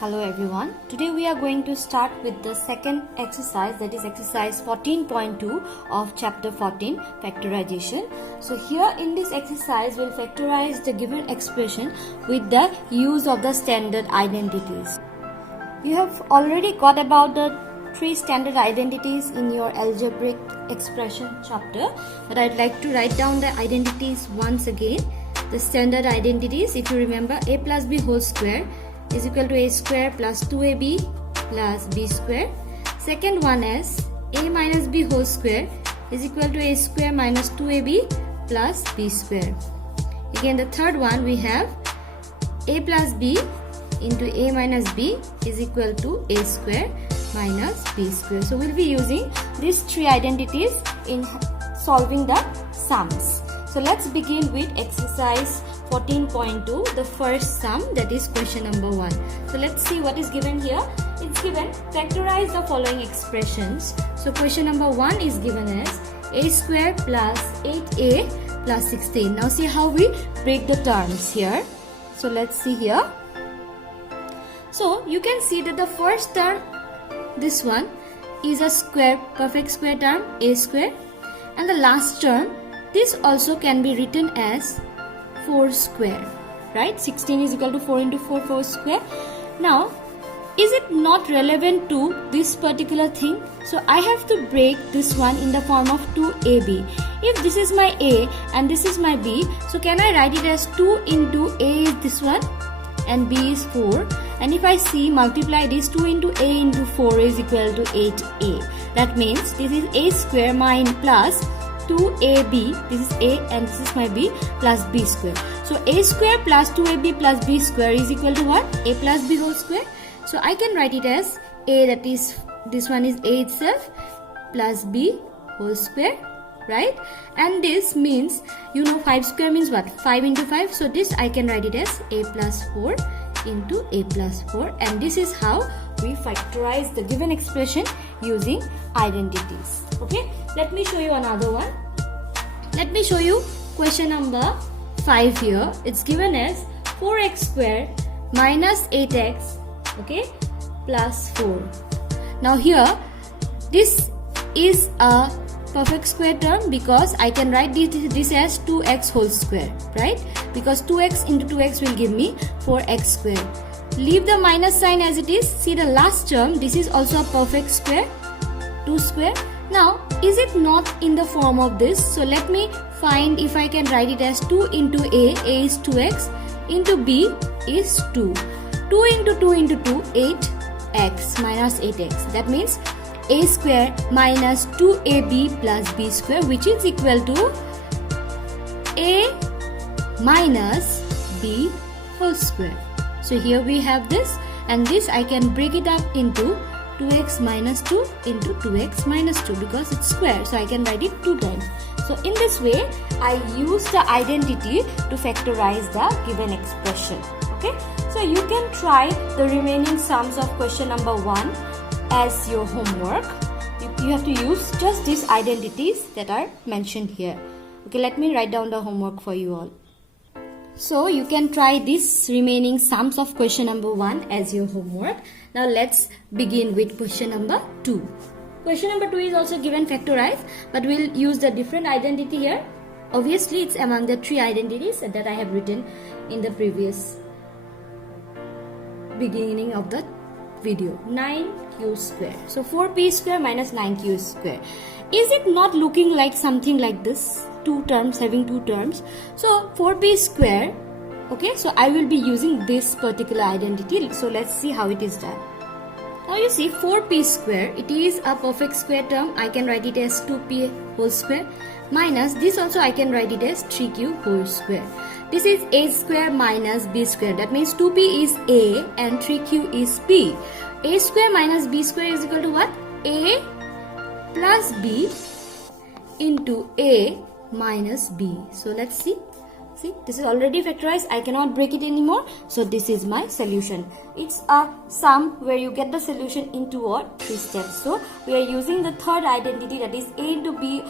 Hello everyone. Today we are going to start with the second exercise, that is exercise 14.2 of chapter 14, factorization. So here in this exercise we'll factorize the given expression with the use of the standard identities. You have already got about the three standard identities in your algebraic expression chapter, but I'd like to write down the identities once again. The standard identities, if you remember, a plus b whole square is equal to a square plus 2ab plus b square. Second one is a minus b whole square is equal to a square minus 2ab plus b square. Again, the third one we have a plus b into a minus b is equal to a square minus b square. So we'll be using these three identities in solving the sums. So let's begin with exercise 14.2, the first sum, that is question number 1. So let's see what is given here. It's given factorize the following expressions. So question number 1 is given as a square plus 8a plus 16. Now see how we break the terms here. So let's see here. So you can see that the first term, this one, is a square, perfect square term, a square, and the last term, this also can be written as 4 square, right? 16 is equal to 4 into 4, 4 square. Now, is it not relevant to this particular thing? So I have to break this one in the form of 2ab. If this is my a and this is my b, so can I write it as 2 into a is this one and b is 4. And if I see multiply this, 2 into a into 4 is equal to 8a. That means this is a square mine plus 2ab, this is a and this is my b, plus b square. So a square plus 2ab plus b square is equal to what? A plus b whole square. So I can write it as a, that is, this one is a itself, plus b whole square, right? And this means, you know, 5 square means what? 5 into 5. So this I can write it as a plus 4 into a plus 4, and this is how we factorize the given expression using identities. Okay, let me show you another one. Let me show you question number 5 here. It's given as 4x square minus 8x, okay, plus 4. Now here, this is a perfect square term because I can write this as 2x whole square, right? Because 2x into 2x will give me 4x square. Leave the minus sign as it is. See the last term, this is also a perfect square, 2 square. Now, is it not in the form of this? So let me find if I can write it as 2 into a is 2x, into b is 2. 2 into 2 into 2, 8x minus 8x. That means a square minus 2ab plus b square, which is equal to a minus b whole square. So here we have this, and this I can break it up into 2x minus 2 into 2x minus 2 because it's square, so I can write it 2 times. So in this way, I use the identity to factorize the given expression. Okay, so you can try the remaining sums of question number 1 as your homework. You have to use just these identities that are mentioned here. Okay, let me write down the homework for you all. So you can try these remaining sums of question number 1 as your homework. Now let's begin with question number 2. Question number 2 is also given factorize, but we'll use the different identity here. Obviously, it's among the 3 identities that I have written in the previous beginning of the video. 9q square. So 4p square minus 9q square. Is it not looking like something like this? 2 terms, having 2 terms. So 4p square, okay, so I will be using this particular identity. So let's see how it is done. Now you see 4p square, it is a perfect square term. I can write it as 2p whole square minus this also I can write it as 3q whole square. This is a square minus b square. That means 2p is a and 3q is b. A square minus b square is equal to what? A plus b into a minus b. So let's see. See, this is already factorized. I cannot break it anymore. So this is my solution. It's a sum where you get the solution in 2 or 3 steps. So we are using the third identity, that is a into b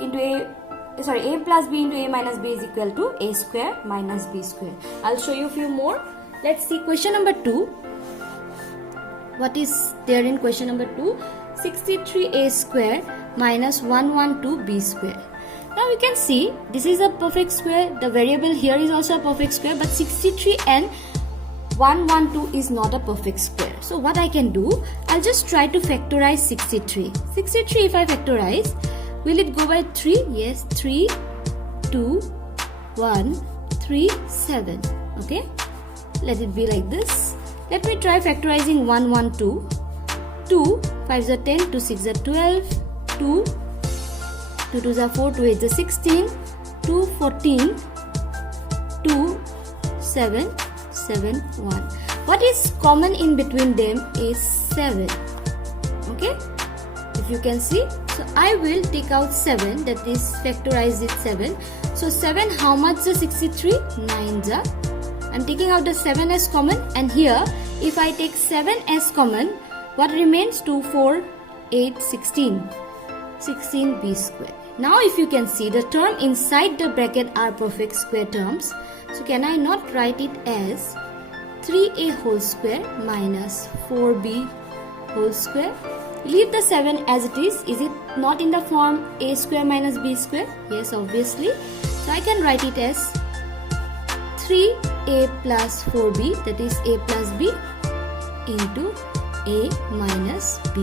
into a plus b into a minus b is equal to a square minus b square. I'll show you a few more. Let's see question number 2. What is there in question number 2? 63a square minus 112b square. Now we can see this is a perfect square. The variable here is also a perfect square, but 63 and 112 is not a perfect square. So what I can do, I'll just try to factorize 63. 63 if I factorize, will it go by 3? Yes, 3, 2, 1, 3, 7. Okay, let it be like this. Let me try factorizing 112. 2, 5 is 10, 2, 6 is 12, 2, 2 2s are 4, 2 8 is 16, 2 14, 2 7, 7 1. What is common in between them is 7. Okay, if you can see, so I will take out 7, that is factorize it 7. So 7, how much is 63? 9 ja. I'm taking out the 7 as common, and here if I take 7 as common, what remains? 2 4 8 16, 16b square. Now if you can see, the term inside the bracket are perfect square terms. So can I not write it as 3a whole square minus 4b whole square? Leave the 7 as it is. Is it not in the form a square minus b square? Yes, obviously. So I can write it as 3a plus 4b, that is a plus b into a minus b.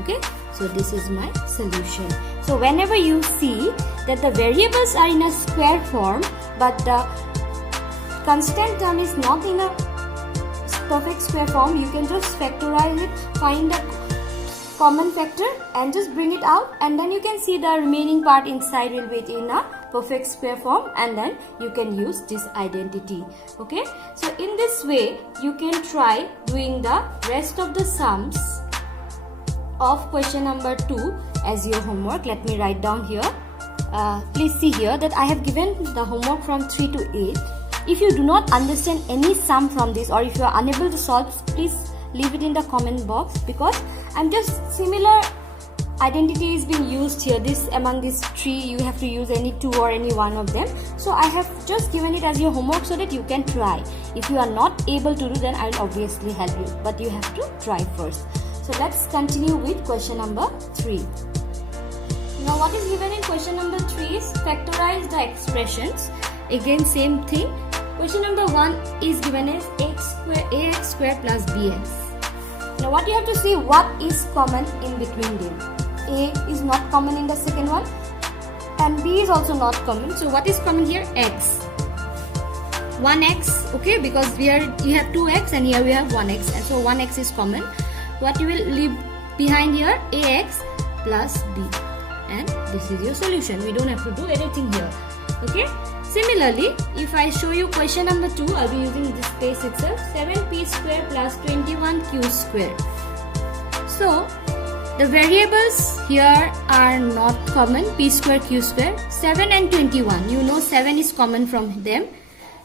Okay, so this is my solution. So whenever you see that the variables are in a square form but the constant term is not in a perfect square form, you can just factorize it, find a common factor and just bring it out, and then you can see the remaining part inside will be in a perfect square form, and then you can use this identity. Okay, so in this way you can try doing the rest of the sums of question number 2 as your homework. Let me write down here. Please see here that I have given the homework from 3 to 8. If you do not understand any sum from this, or if you are unable to solve, please leave it in the comment box, because I'm just similar identity is being used here. This among these 3 you have to use any 2 or any one of them. So I have just given it as your homework so that you can try. If you are not able to do, then I will obviously help you, but you have to try first. So let's continue with question number 3. Now what is given in question number 3 is factorize the expressions. Again same thing. Question number 1 is given as ax square plus bx. Now what you have to see, what is common in between them. A is not common in the second one and b is also not common. So what is common here? X. 1x, okay, because here you have 2x and here we have 1x, and so 1x is common. What you will leave behind here? Ax plus b, and this is your solution. We don't have to do anything here. Okay. Similarly, if I show you question number 2, I'll be using this space itself. 7p square plus 21q square. So the variables here are not common. P square, q square. 7 and 21. You know 7 is common from them.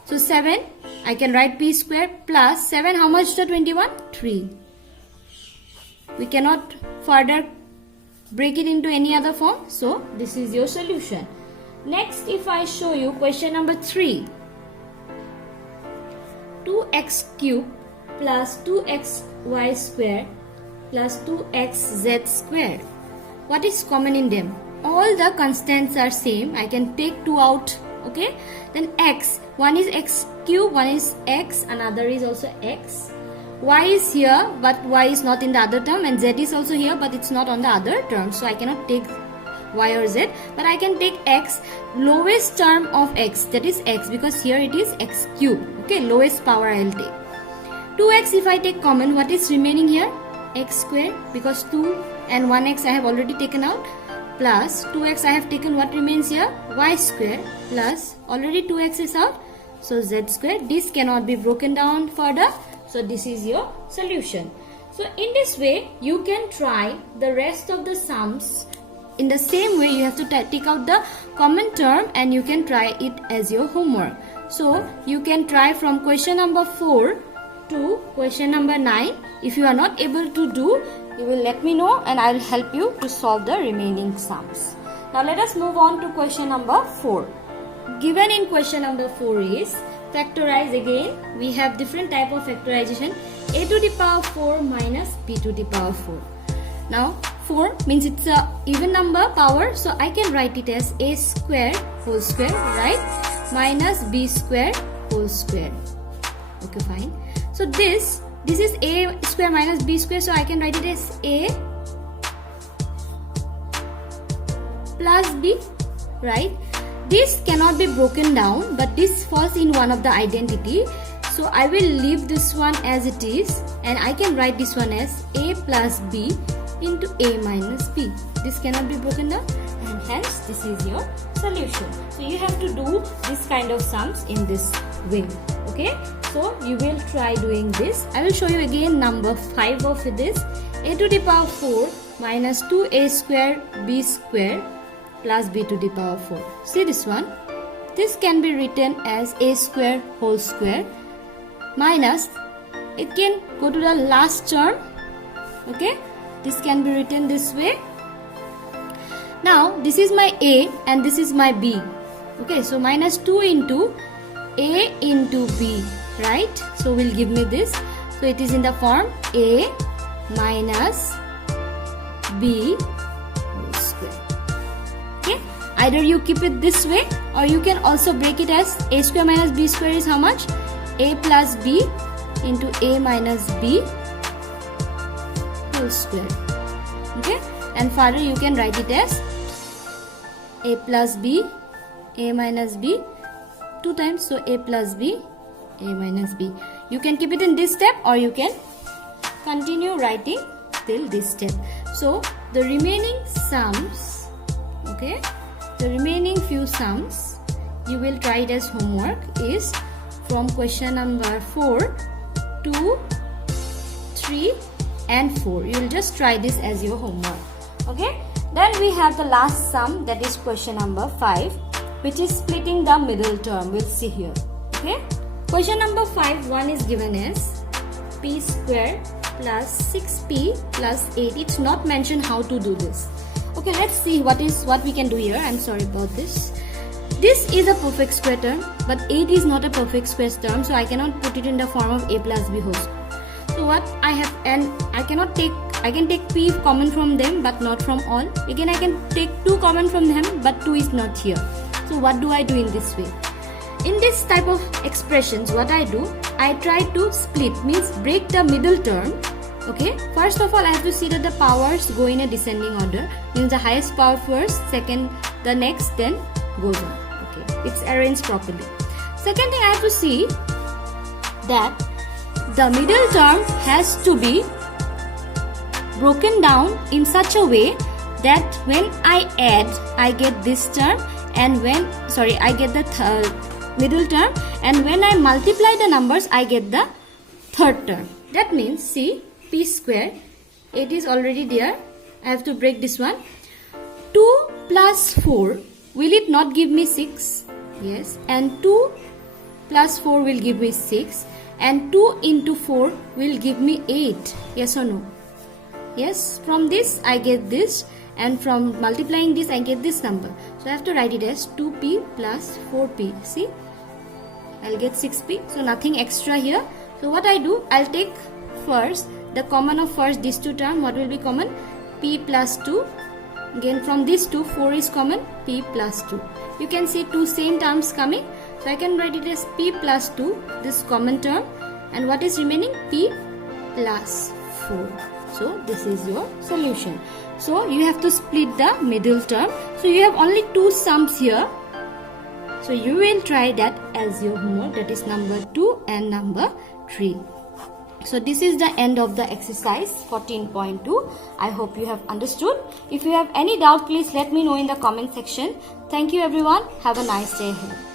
So 7, I can write p square plus 7. How much the 21? 3. We cannot further break it into any other form. So this is your solution. Next, if I show you question number 3, 2x cube plus 2xy square plus 2xz square. What is common in them? All the constants are same. I can take 2 out. Okay. Then x. One is x cube, one is x, another is also x. Y is here, but y is not in the other term, and z is also here, but it's not on the other term. So I cannot take y or z, but I can take x, lowest term of x, that is x, because here it is x cube. Okay, lowest power I will take. 2x if I take common, what is remaining here? X square, because 2 and 1x I have already taken out, plus 2x I have taken. What remains here? Y square plus already 2x is out, so z square. This cannot be broken down further, so this is your solution. So in this way you can try the rest of the sums. In the same way, you have to take out the common term and you can try it as your homework. So you can try from question number 4 to question number 9. If you are not able to do, you will let me know and I will help you to solve the remaining sums. Now let us move on to question number 4. Given in question number 4 is factorize again. We have different type of factorization. a to the power 4 minus b to the power 4. Now 4 means it's a even number power, so I can write it as a square whole square, right, minus b square whole square. Okay, fine. So this is a square minus b square, so I can write it as a plus b, right? This cannot be broken down, but this falls in one of the identity, so I will leave this one as it is, and I can write this one as a plus b into a minus b. This cannot be broken down, and hence this is your solution. So you have to do this kind of sums in this way. Okay, so you will try doing this. I will show you again number 5 of this. A to the power 4 minus 2a square b square plus b to the power 4. See this one? This can be written as a square whole square minus, it can go to the last term. Okay, this can be written this way. Now this is my a and this is my b. Okay, so minus 2 into a into b, right? So will give me this. So it is in the form a minus b whole square. Okay, either you keep it this way, or you can also break it as a square minus b square is how much? A plus b into a minus b whole square. Okay, and further you can write it as a plus b, a minus b 2 times, so a plus b, a minus b. You can keep it in this step, or you can continue writing till this step. So the remaining sums, okay, the remaining few sums you will try it as homework is from question number 4, 2, 3 and 4. You will just try this as your homework. Okay, then we have the last sum, that is question number 5, which is splitting the middle term. We'll see here. Okay, question number 5, 1 is given as p square plus 6p plus 8. It's not mentioned how to do this. Okay, let's see what we can do here. I'm sorry about this. This is a perfect square term, but 8 is not a perfect square term, so I cannot put it in the form of a plus b whole square. So what I have, and I can take p common from them, but not from all. Again, I can take 2 common from them, but 2 is not here. So what do I do in this way? In this type of expressions, what I do, I try to split, means break the middle term. Okay, first of all I have to see that the powers go in a descending order, means the highest power first, second the next, then goes on. Okay, it's arranged properly. Second thing, I have to see that the middle term has to be broken down in such a way that when I add, I get this term, and I get the middle term, and when I multiply the numbers, I get the third term. That means, see, p square, it is already there. I have to break this one. 2 plus 4, will it not give me 6? Yes. And 2 plus 4 will give me 6. And 2 into 4 will give me 8. Yes or no? Yes. From this I get this, and from multiplying this I get this number. So I have to write it as 2p plus 4p. See, I'll get 6p. So nothing extra here. So what I do, I'll take first the common of first these 2 terms. What will be common? P plus 2. Again from this 2, 4 is common, p plus 2. You can see 2 same terms coming. So I can write it as p plus 2, this common term, and what is remaining? P plus 4. So this is your solution. So you have to split the middle term. So you have only 2 sums here. So you will try that as your homework, that is number 2 and number 3. So this is the end of the exercise 14.2. I hope you have understood. If you have any doubt, please let me know in the comment section. Thank you everyone. Have a nice day ahead.